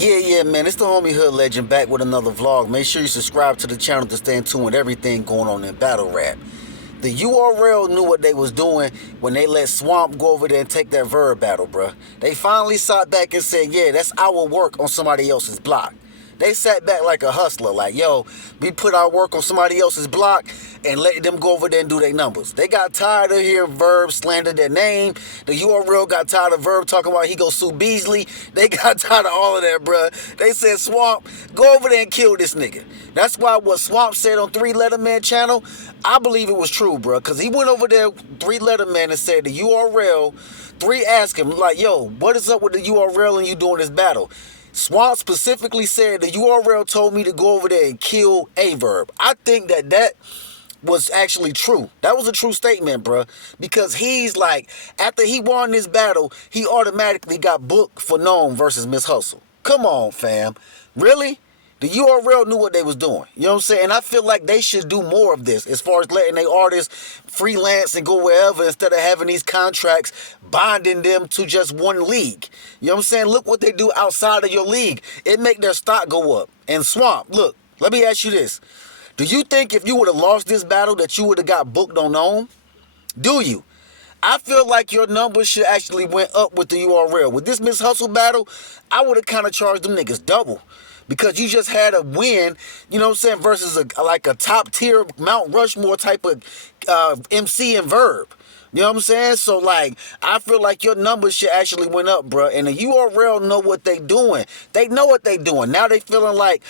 Yeah, man. It's the homie Hood Legend back with another vlog. Make sure you subscribe to the channel to stay in tune with everything going on in battle rap. The URL knew what they was doing when they let Swamp go over there and take that verb battle, bruh. They finally sat back and said, yeah, that's our work on somebody else's block. They sat back like a hustler, like, yo, we put our work on somebody else's block and let them go over there and do their numbers. They got tired of hearing Verb slander their name. The URL got tired of Verb talking about he go sue Beasley. They got tired of all of that, bruh. They said, Swamp, go over there and kill this nigga. That's why what Swamp said on 3 Letter Man channel, I believe it was true, bruh. Because he went over there, 3 Letter Man, and said the URL, 3 asked him, like, yo, what is up with the URL and you doing this battle? Swamp specifically said the URL told me to go over there and kill Averb. I think that was actually true. That was a true statement, bruh. Because he's like, after he won this battle, he automatically got booked for Gnome versus Miss Hustle. Come on, fam. Really? The URL knew what they was doing. You know what I'm saying? And I feel like they should do more of this as far as letting their artists freelance and go wherever instead of having these contracts binding them to just one league. You know what I'm saying? Look what they do outside of your league. It make their stock go up. And Swamp, look, let me ask you this. Do you think if you would have lost this battle that you would have got booked on Gnome? Do you? I feel like your numbers should actually went up with the URL. With this Miss Hustle battle, I would have kind of charged them niggas double. Because you just had a win, you know what I'm saying, versus like a top tier Mount Rushmore type of MC and Verb. You know what I'm saying? So, like, I feel like your numbers should actually went up, bro. And the URL know what they doing. They know what they doing. Now they feeling like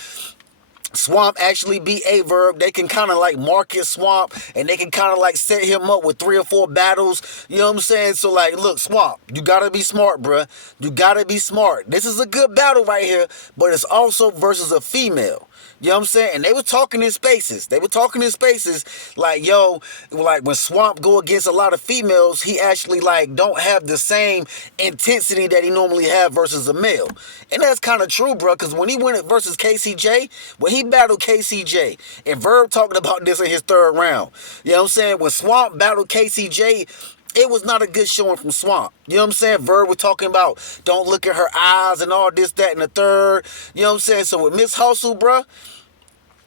Swamp actually beat Averb. They can kind of like market Swamp and they can kind of like set him up with 3 or 4 battles. You know what I'm saying? So like, look, Swamp, you gotta be smart, bruh. You gotta be smart. This is a good battle right here, but it's also versus a female. You know what I'm saying? And they were talking in spaces. They were talking in spaces like, yo, like when Swamp go against a lot of females, he actually like don't have the same intensity that he normally have versus a male. And that's kind of true, bro, because when he went versus KCJ, when he battled KCJ, and Verb talking about this in his 3rd round, you know what I'm saying? When Swamp battled KCJ, it was not a good showing from Swamp. You know what I'm saying? Verb was talking about don't look at her eyes and all this, that, and the third. You know what I'm saying? So with Miss Hustle, bruh,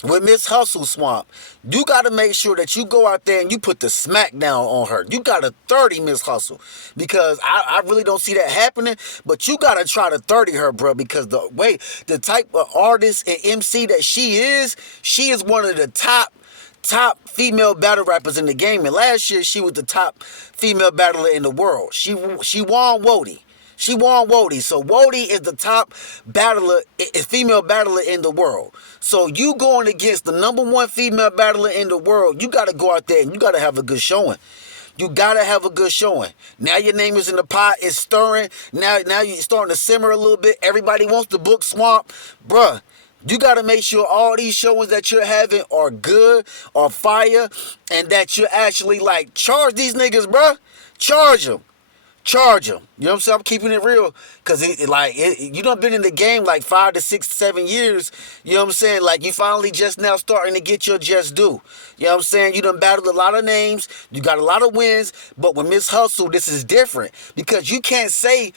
with Miss Hustle, Swamp, you got to make sure that you go out there and you put the smack down on her. You got to 30 Miss Hustle because I really don't see that happening, but you got to try to 30 her, bro, because the type of artist and MC that she is one of the top female battle rappers in the game. And last year, she was the top female battler in the world. She won Wody. She won Wody. So Wody is the top battler, female battler in the world. So you going against the #1 female battler in the world, you got to go out there and you got to have a good showing. You got to have a good showing. Now your name is in the pot. It's stirring. Now you're starting to simmer a little bit. Everybody wants to book Swamp. Bruh, you got to make sure all these showings that you're having are good, are fire, and that you actually, like, charge these niggas, bruh. Charge them. Charge them. You know what I'm saying? I'm keeping it real. Because, you done been in the game like 5 to 6, 7 years. You know what I'm saying? Like, you finally just now starting to get your just due. You know what I'm saying? You done battled a lot of names. You got a lot of wins. But with Miss Hustle, this is different. Because you can't say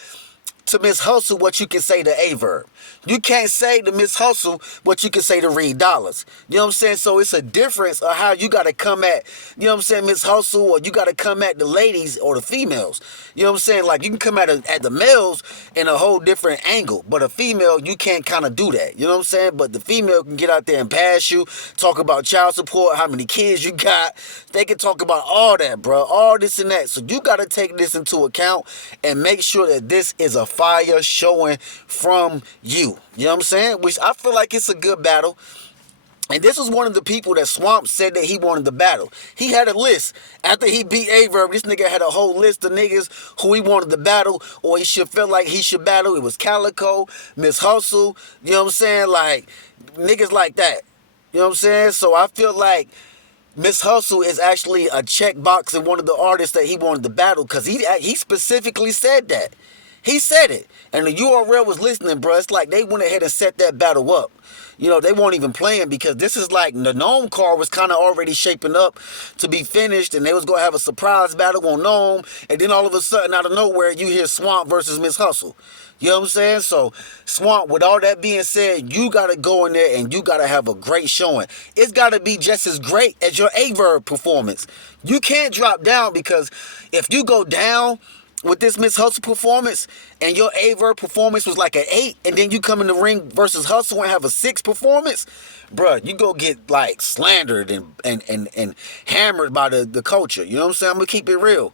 to Miss Hustle what you can say to Averb. You can't say to Miss Hustle what you can say to Reed Dollars. You know what I'm saying? So it's a difference of how you got to come at, you know what I'm saying, Miss Hustle, or you got to come at the ladies or the females. You know what I'm saying? Like, you can come at the males in a whole different angle, but a female, you can't kind of do that. You know what I'm saying? But the female can get out there and bash you, talk about child support, how many kids you got. They can talk about all that, bro, all this and that. So you got to take this into account and make sure that this is a fire showing from you. You know what I'm saying? Which I feel like it's a good battle. And this was one of the people that Swamp said that he wanted to battle. He had a list. After he beat Averb, this nigga had a whole list of niggas who he wanted to battle or he should feel like he should battle. It was Calicoe, Miss Hustle, you know what I'm saying? Like, niggas like that. You know what I'm saying? So I feel like Miss Hustle is actually a checkbox in one of the artists that he wanted to battle because he specifically said that. He said it. And the URL was listening, bro. It's like they went ahead and set that battle up. You know, they weren't even playing because this is like the Gnome card was kind of already shaping up to be finished and they was going to have a surprise battle on Gnome. And then all of a sudden, out of nowhere, you hear Swamp versus Miss Hustle. You know what I'm saying? So, Swamp, with all that being said, you got to go in there and you got to have a great showing. It's got to be just as great as your A-Verb performance. You can't drop down, because if you go down with this Miss Hustle performance and your A-Verb performance was like an 8, and then you come in the ring versus Hustle and have a 6 performance, bruh, you go get like slandered and hammered by the culture. You know what I'm saying? I'm going to keep it real.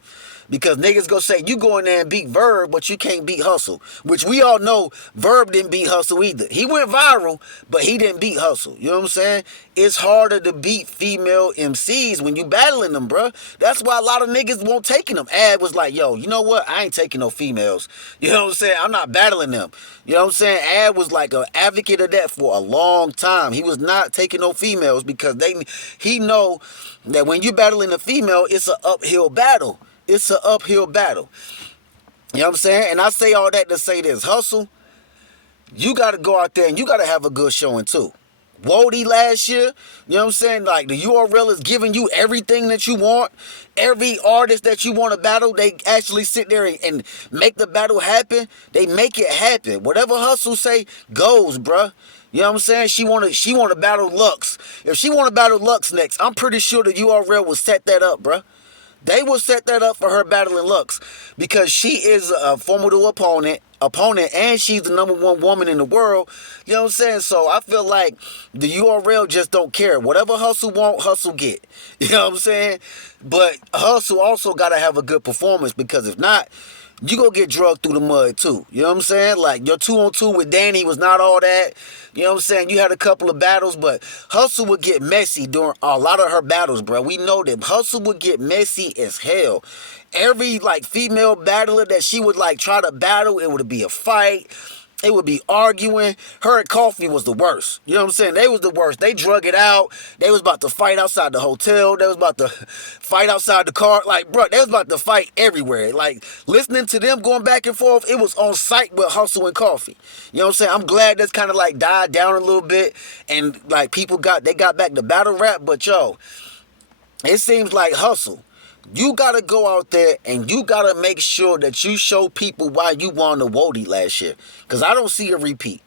Because niggas go say, you go in there and beat Verb, but you can't beat Hustle. Which we all know Verb didn't beat Hustle either. He went viral, but he didn't beat Hustle. You know what I'm saying? It's harder to beat female MCs when you battling them, bruh. That's why a lot of niggas won't taking them. Ad was like, yo, you know what? I ain't taking no females. You know what I'm saying? I'm not battling them. You know what I'm saying? Ad was like an advocate of that for a long time. He was not taking no females because he know that when you battling a female, it's an uphill battle. It's an uphill battle. You know what I'm saying? And I say all that to say this. Hustle, you got to go out there and you got to have a good showing too. Wody last year, you know what I'm saying? Like, the URL is giving you everything that you want. Every artist that you want to battle, they actually sit there and make the battle happen. They make it happen. Whatever Hustle say goes, bruh. You know what I'm saying? She wanna battle Lux. If she want to battle Lux next, I'm pretty sure the URL will set that up, bruh. They will set that up for her battling Lux, because she is a formidable opponent, and she's the #1 woman in the world. You know what I'm saying? So I feel like the URL just don't care. Whatever Hustle want, Hustle get. You know what I'm saying? But Hustle also got to have a good performance, because if not, you gonna get drugged through the mud too. You know what I'm saying? Like, your 2-on-2 with Danny was not all that. You know what I'm saying? You had a couple of battles, but Hustle would get messy during a lot of her battles, bro. We know that Hustle would get messy as hell. Every like female battler that she would like try to battle, it would be a fight. It would be arguing. Her and Coffee was the worst. You know what I'm saying? They was the worst. They drug it out. They was about to fight outside the hotel. They was about to fight outside the car. Like, bro, they was about to fight everywhere. Like, listening to them going back and forth, it was on site with Hustle and Coffee. You know what I'm saying? I'm glad that's kind of like died down a little bit, and like people got back to battle rap. But yo, it seems like Hustle, you got to go out there and you got to make sure that you show people why you won the Wody last year. Because I don't see a repeat.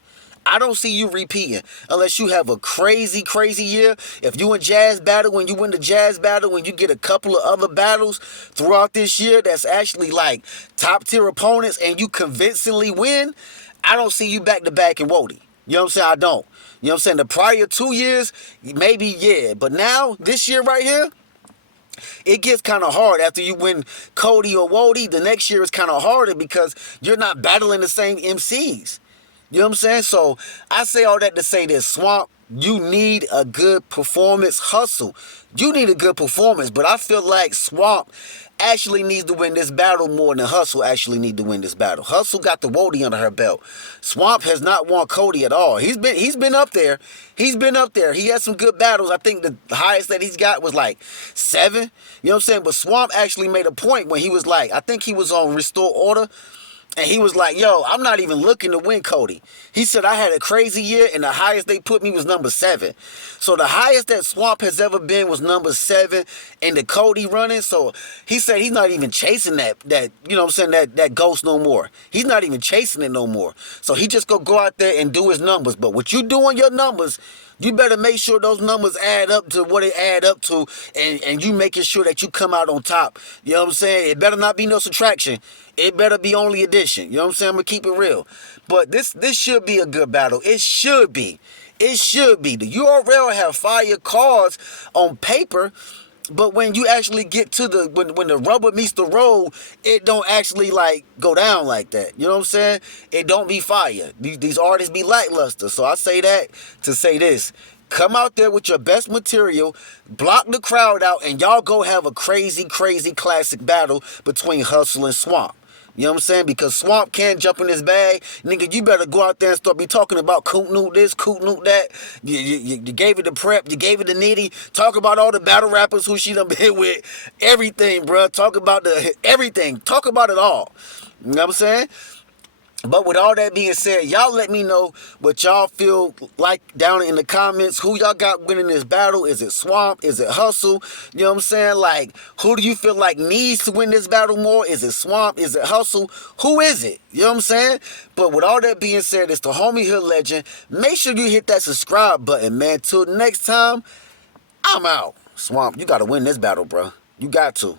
I don't see you repeating unless you have a crazy, crazy year. If you in jazz battle, when you win the jazz battle, when you get a couple of other battles throughout this year that's actually like top tier opponents and you convincingly win, I don't see you back to back in Wody. You know what I'm saying? I don't. You know what I'm saying? The prior 2 years, maybe, yeah. But now, this year right here, it gets kind of hard after you win Cody or Wody. The next year is kind of harder because you're not battling the same MCs. You know what I'm saying? So I say all that to say this. Swamp, you need a good performance. Hustle, you need a good performance. But I feel like Swamp actually needs to win this battle more than Hustle actually need to win this battle. Hustle got the Wody under her belt. Swamp has not won Cody at all. He's been up there. He's been up there. He has some good battles. I think the highest that he's got was like 7. You know what I'm saying? But Swamp actually made a point when he was like, I think he was on Restore Order. And he was like, yo, I'm not even looking to win Cody. He said, I had a crazy year, and the highest they put me was number 7. So the highest that Swamp has ever been was number 7 in the Cody running. So he said he's not even chasing that you know what I'm saying, that ghost no more. He's not even chasing it no more. So he just go out there and do his numbers. But what you doing your numbers, you better make sure those numbers add up to what they add up to, and you making sure that you come out on top. You know what I'm saying? It better not be no subtraction. It better be only addition. You know what I'm saying? I'm going to keep it real. But this should be a good battle. It should be. It should be. The URL have fire cards on paper, but when you actually get to the, when the rubber meets the road, it don't actually like go down like that. You know what I'm saying? It don't be fire. These artists be lackluster. So I say that to say this. Come out there with your best material, block the crowd out, and y'all go have a crazy, crazy classic battle between Hustle and Swamp. You know what I'm saying? Because Swamp can't jump in his bag. Nigga, you better go out there and start be talking about Coot Noot this, Coot Noot that. You gave it the prep. You gave it the nitty. Talk about all the battle rappers who she done been with. Everything, bruh. Talk about everything. Talk about it all. You know what I'm saying? But with all that being said, y'all let me know what y'all feel like down in the comments. Who y'all got winning this battle? Is it Swamp? Is it Hustle? You know what I'm saying? Like, who do you feel like needs to win this battle more? Is it Swamp? Is it Hustle? Who is it? You know what I'm saying? But with all that being said, it's the homie Hood Legend. Make sure you hit that subscribe button, man. Till next time, I'm out. Swamp, you got to win this battle, bro. You got to.